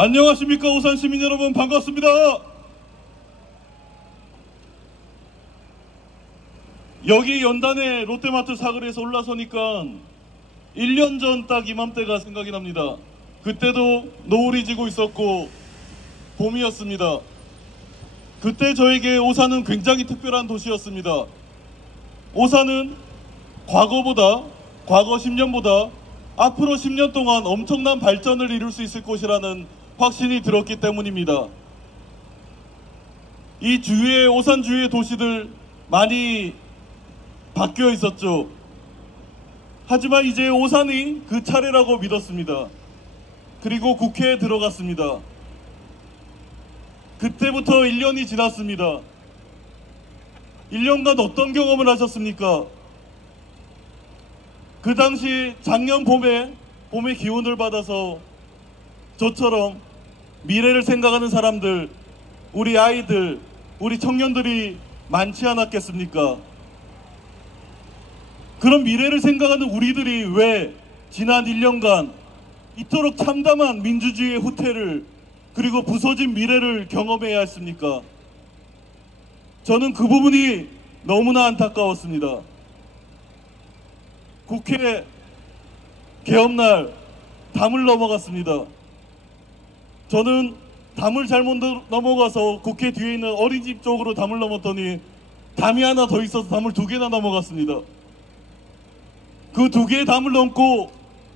안녕하십니까. 오산 시민 여러분, 반갑습니다. 여기 연단에 롯데마트 사거리에서 올라서니까 1년 전 딱 이맘때가 생각이 납니다. 그때도 노을이 지고 있었고 봄이었습니다. 그때 저에게 오산은 굉장히 특별한 도시였습니다. 오산은 과거 10년보다 앞으로 10년 동안 엄청난 발전을 이룰 수 있을 곳이라는 확신이 들었기 때문입니다. 이 주위의 오산 주위의 도시들 많이 바뀌어 있었죠. 하지만 이제 오산이 그 차례라고 믿었습니다. 그리고 국회에 들어갔습니다. 그때부터 1년이 지났습니다. 1년간 어떤 경험을 하셨습니까? 그 당시 작년 봄의 기운을 받아서 저처럼 미래를 생각하는 사람들, 우리 아이들, 우리 청년들이 많지 않았겠습니까? 그런 미래를 생각하는 우리들이 왜 지난 1년간 이토록 참담한 민주주의의 후퇴를, 그리고 부서진 미래를 경험해야 했습니까? 저는 그 부분이 너무나 안타까웠습니다. 국회 개업날 담을 넘어갔습니다. 저는 담을 잘못 넘어가서 국회 뒤에 있는 어린이집 쪽으로 담을 넘었더니 담이 하나 더 있어서 담을 2개나 넘어갔습니다. 그 2개의 담을 넘고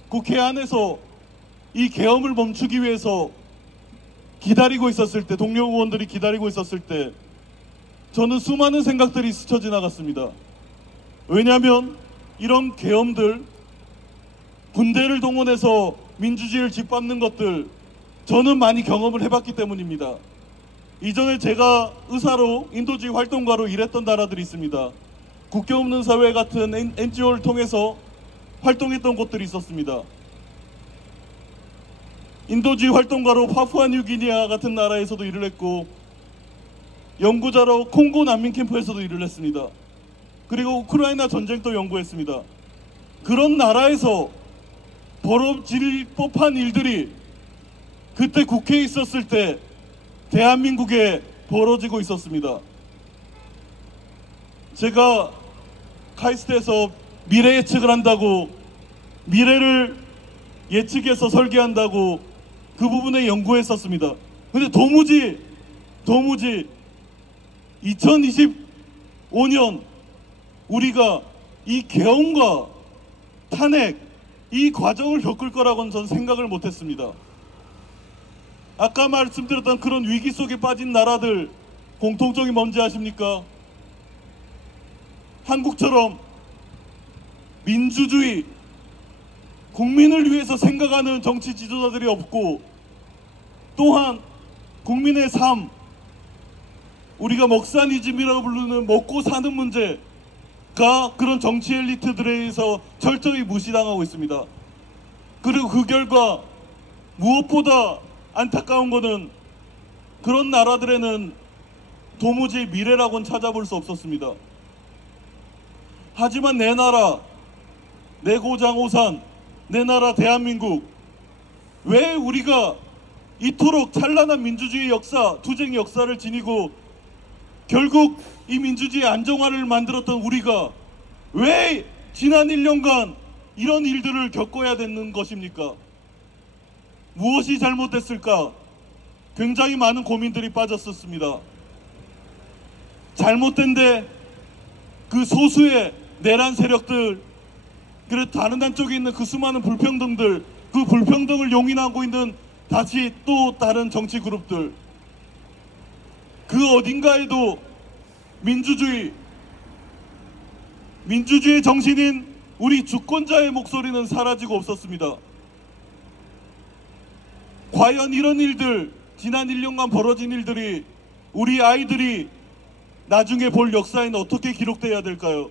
국회 안에서 이 계엄을 멈추기 위해서 기다리고 있었을 때, 동료 의원들이 기다리고 있었을 때 저는 수많은 생각들이 스쳐 지나갔습니다. 왜냐하면 이런 계엄들, 군대를 동원해서 민주주의를 짓밟는 것들 저는 많이 경험을 해봤기 때문입니다. 이전에 제가 의사로 인도주의 활동가로 일했던 나라들이 있습니다. 국경 없는 사회 같은 NGO를 통해서 활동했던 곳들이 있었습니다. 인도주의 활동가로 파푸아뉴기니아 같은 나라에서도 일을 했고, 연구자로 콩고 난민 캠프에서도 일을 했습니다. 그리고 우크라이나 전쟁도 연구했습니다. 그런 나라에서 벌어질 법한 일들이 그때 국회에 있었을 때 대한민국에 벌어지고 있었습니다. 제가 카이스트에서 미래 예측을 한다고, 미래를 예측해서 설계한다고 그 부분에 연구했었습니다. 근데 도무지 2025년 우리가 이 계엄과 탄핵, 이 과정을 겪을 거라고는 전 생각을 못했습니다. 아까 말씀드렸던 그런 위기 속에 빠진 나라들 공통점이 뭔지 아십니까? 한국처럼 민주주의, 국민을 위해서 생각하는 정치 지도자들이 없고, 또한 국민의 삶, 우리가 먹사니즘이라고 부르는 먹고 사는 문제가 그런 정치 엘리트들에 의해서 철저히 무시당하고 있습니다. 그리고 그 결과 무엇보다 안타까운 것은 그런 나라들에는 도무지 미래라고는 찾아볼 수 없었습니다. 하지만 내 나라, 내 고장 오산, 내 나라 대한민국, 왜 우리가 이토록 찬란한 민주주의 역사, 투쟁 역사를 지니고 결국 이 민주주의 안정화를 만들었던 우리가 왜 지난 1년간 이런 일들을 겪어야 되는 것입니까? 무엇이 잘못됐을까? 굉장히 많은 고민들이 빠졌었습니다. 잘못된데 그 소수의 내란 세력들, 그리고 다른 한쪽에 있는 그 수많은 불평등들, 그 불평등을 용인하고 있는 다시 또 다른 정치 그룹들, 그 어딘가에도 민주주의 정신인 우리 주권자의 목소리는 사라지고 없었습니다. 과연 이런 일들, 지난 1년간 벌어진 일들이 우리 아이들이 나중에 볼 역사에는 어떻게 기록돼야 될까요?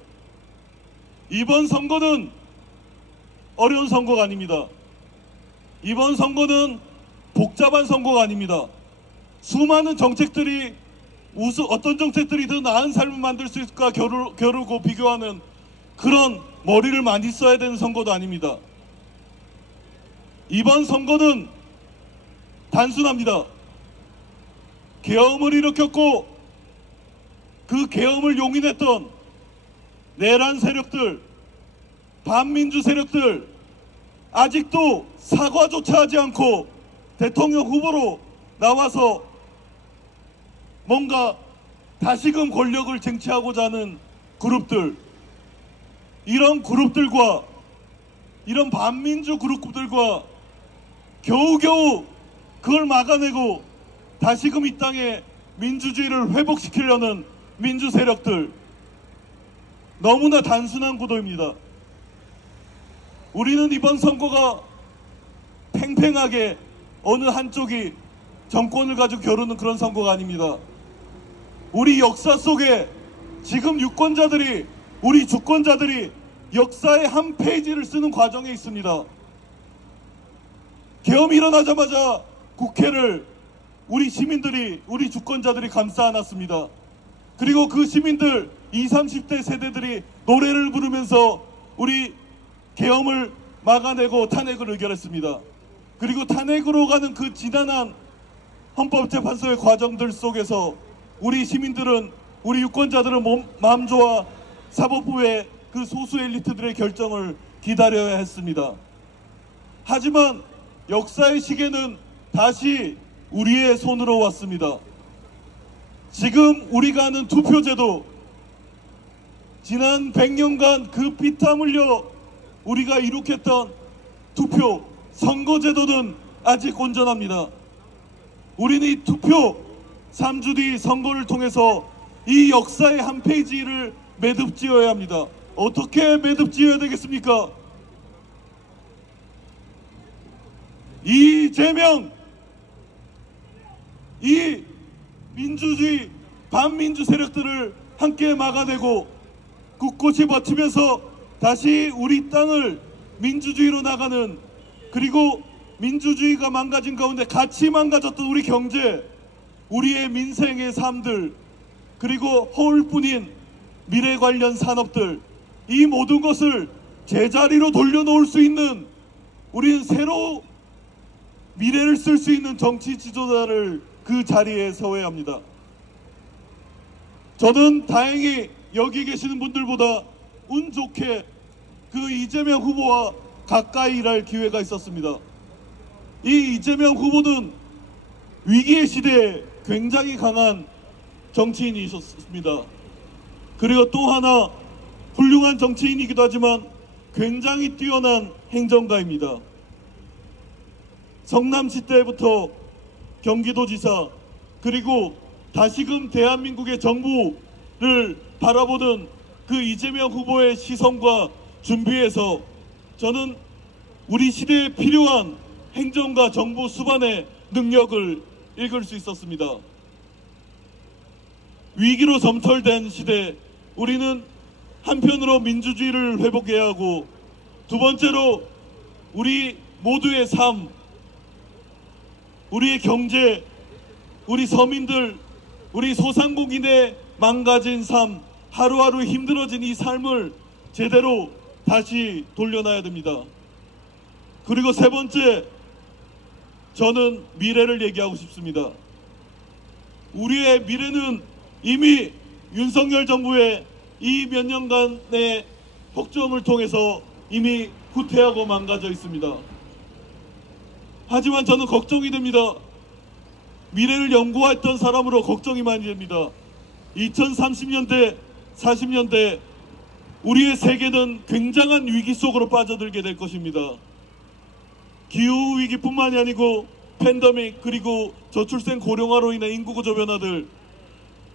이번 선거는 어려운 선거가 아닙니다. 이번 선거는 복잡한 선거가 아닙니다. 수많은 정책들이 어떤 정책들이 더 나은 삶을 만들 수 있을까 겨루고 비교하는 그런 머리를 많이 써야 되는 선거도 아닙니다. 이번 선거는 단순합니다. 계엄을 일으켰고 그 계엄을 용인했던 내란 세력들, 반민주 세력들 아직도 사과조차 하지 않고 대통령 후보로 나와서 뭔가 다시금 권력을 쟁취하고자 하는 그룹들, 이런 그룹들과 이런 반민주 그룹들과 겨우겨우 그걸 막아내고 다시금 이 땅에 민주주의를 회복시키려는 민주 세력들, 너무나 단순한 구도입니다. 우리는 이번 선거가 팽팽하게 어느 한쪽이 정권을 가지고 겨루는 그런 선거가 아닙니다. 우리 역사 속에 지금 유권자들이, 우리 주권자들이 역사의 한 페이지를 쓰는 과정에 있습니다. 계엄이 일어나자마자 국회를 우리 시민들이, 우리 주권자들이 감싸 안았습니다. 그리고 그 시민들 20, 30대 세대들이 노래를 부르면서 우리 계엄을 막아내고 탄핵을 의결했습니다. 그리고 탄핵으로 가는 그 지난한 헌법재판소의 과정들 속에서 우리 시민들은, 우리 유권자들은 마음 좋아 사법부의 그 소수 엘리트들의 결정을 기다려야 했습니다. 하지만 역사의 시계는 다시 우리의 손으로 왔습니다. 지금 우리가 하는 투표제도, 지난 100년간 그 피땀 흘려 우리가 이룩했던 투표, 선거제도는 아직 온전합니다. 우리는 이 투표, 3주 뒤 선거를 통해서 이 역사의 한 페이지를 매듭지어야 합니다. 어떻게 매듭지어야 되겠습니까? 이재명, 이 민주주의, 반민주 세력들을 함께 막아내고 굳굳이 버티면서 다시 우리 땅을 민주주의로 나가는, 그리고 민주주의가 망가진 가운데 같이 망가졌던 우리 경제, 우리의 민생의 삶들, 그리고 허울뿐인 미래 관련 산업들, 이 모든 것을 제자리로 돌려놓을 수 있는, 우리는 새로 미래를 쓸 수 있는 정치 지도자를 그 자리에 서야 합니다. 저는 다행히 여기 계시는 분들보다 운 좋게 그 이재명 후보와 가까이 일할 기회가 있었습니다. 이 이재명 후보는 위기의 시대에 굉장히 강한 정치인이셨습니다. 그리고 또 하나 훌륭한 정치인이기도 하지만 굉장히 뛰어난 행정가입니다. 성남시 때부터 경기도지사, 그리고 다시금 대한민국의 정부를 바라보는 그 이재명 후보의 시선과 준비에서 저는 우리 시대에 필요한 행정과 정부 수반의 능력을 읽을 수 있었습니다. 위기로 점철된 시대, 우리는 한편으로 민주주의를 회복해야 하고, 두 번째로 우리 모두의 삶, 우리의 경제, 우리 서민들, 우리 소상공인의 망가진 삶, 하루하루 힘들어진 이 삶을 제대로 다시 돌려놔야 됩니다. 그리고 세 번째, 저는 미래를 얘기하고 싶습니다. 우리의 미래는 이미 윤석열 정부의 이 몇 년간의 폭정을 통해서 이미 후퇴하고 망가져 있습니다. 하지만 저는 걱정이 됩니다. 미래를 연구했던 사람으로 걱정이 많이 됩니다. 2030년대, 40년대 우리의 세계는 굉장한 위기 속으로 빠져들게 될 것입니다. 기후위기뿐만이 아니고 팬데믹, 그리고 저출생 고령화로 인한 인구구조 변화들,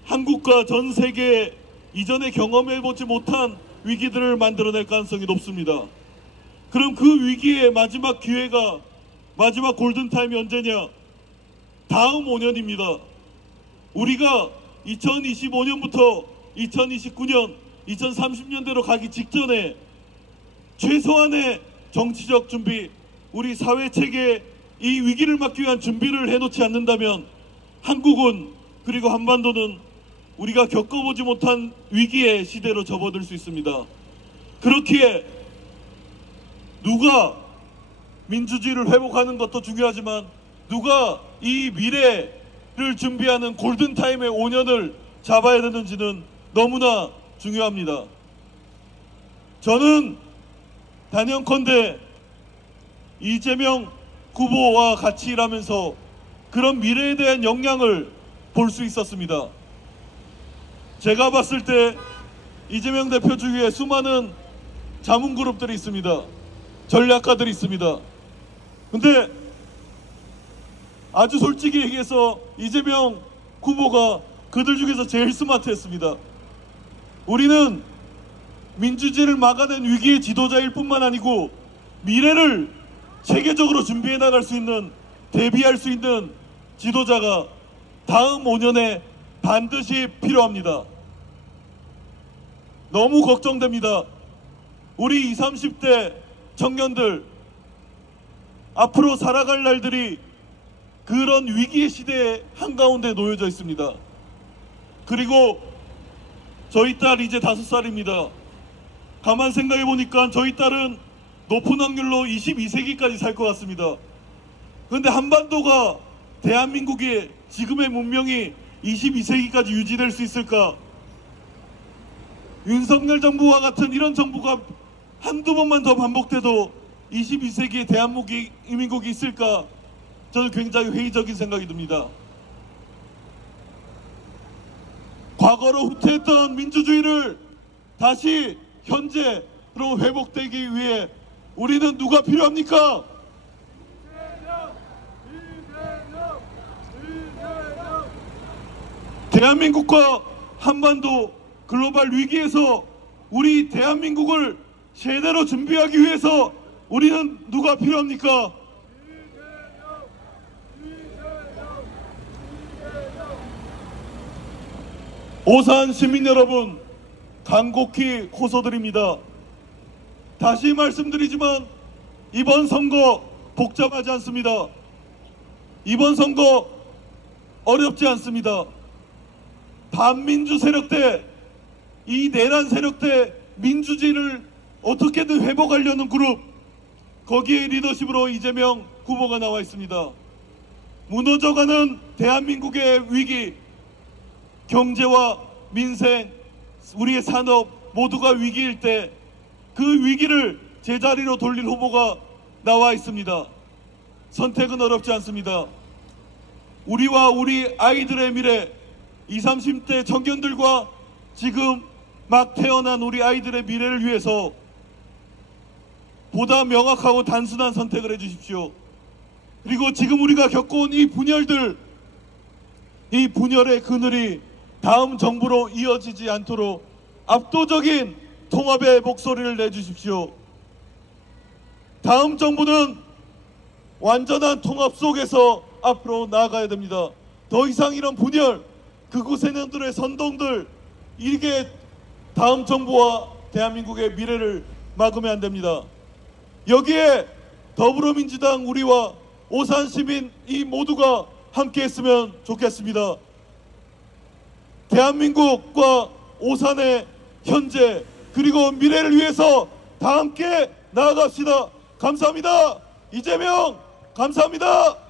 한국과 전 세계에 이전에 경험해보지 못한 위기들을 만들어낼 가능성이 높습니다. 그럼 그 위기의 마지막 기회가, 마지막 골든타임이 언제냐? 다음 5년입니다. 우리가 2025년부터 2029년, 2030년대로 가기 직전에 최소한의 정치적 준비, 우리 사회체계의 이 위기를 막기 위한 준비를 해놓지 않는다면 한국은, 그리고 한반도는 우리가 겪어보지 못한 위기의 시대로 접어들 수 있습니다. 그렇기에 누가 민주주의를 회복하는 것도 중요하지만 누가 이 미래를 준비하는 골든타임의 5년을 잡아야 되는지는 너무나 중요합니다. 저는 단연컨대 이재명 후보와 같이 일하면서 그런 미래에 대한 역량을 볼 수 있었습니다. 제가 봤을 때 이재명 대표 주위에 수많은 자문그룹들이 있습니다. 전략가들이 있습니다. 근데 아주 솔직히 얘기해서 이재명 후보가 그들 중에서 제일 스마트했습니다. 우리는 민주주의를 막아낸 위기의 지도자일 뿐만 아니고 미래를 체계적으로 준비해 나갈 수 있는, 대비할 수 있는 지도자가 다음 5년에 반드시 필요합니다. 너무 걱정됩니다. 우리 20, 30대 청년들 앞으로 살아갈 날들이 그런 위기의 시대의 한가운데 놓여져 있습니다. 그리고 저희 딸 이제 5살입니다. 가만 생각해 보니까 저희 딸은 높은 확률로 22세기까지 살 것 같습니다. 그런데 한반도가 대한민국의 지금의 문명이 22세기까지 유지될 수 있을까? 윤석열 정부와 같은 이런 정부가 한두 번만 더 반복돼도 22세기에 대한민국이 있을까? 저는 굉장히 회의적인 생각이 듭니다. 과거로 후퇴했던 민주주의를 다시 현재로 회복되기 위해 우리는 누가 필요합니까? 대한민국과 한반도 글로벌 위기에서 우리 대한민국을 제대로 준비하기 위해서 우리는 누가 필요합니까? 오산 시민 여러분, 간곡히 호소드립니다. 다시 말씀드리지만 이번 선거 복잡하지 않습니다. 이번 선거 어렵지 않습니다. 반민주 세력대, 이 내란 세력대 민주주의를 어떻게든 회복하려는 그룹, 거기에 리더십으로 이재명 후보가 나와 있습니다. 무너져가는 대한민국의 위기, 경제와 민생, 우리의 산업 모두가 위기일 때 그 위기를 제자리로 돌릴 후보가 나와 있습니다. 선택은 어렵지 않습니다. 우리와 우리 아이들의 미래, 20, 30대 청년들과 지금 막 태어난 우리 아이들의 미래를 위해서 보다 명확하고 단순한 선택을 해주십시오. 그리고 지금 우리가 겪어온 이 분열들, 이 분열의 그늘이 다음 정부로 이어지지 않도록 압도적인 통합의 목소리를 내주십시오. 다음 정부는 완전한 통합 속에서 앞으로 나아가야 됩니다. 더 이상 이런 분열, 극우 세력들의 선동들, 이게 다음 정부와 대한민국의 미래를 막으면 안 됩니다. 여기에 더불어민주당 우리와 오산 시민 이 모두가 함께 했으면 좋겠습니다. 대한민국과 오산의 현재 그리고 미래를 위해서 다 함께 나아갑시다. 감사합니다. 이재명 감사합니다.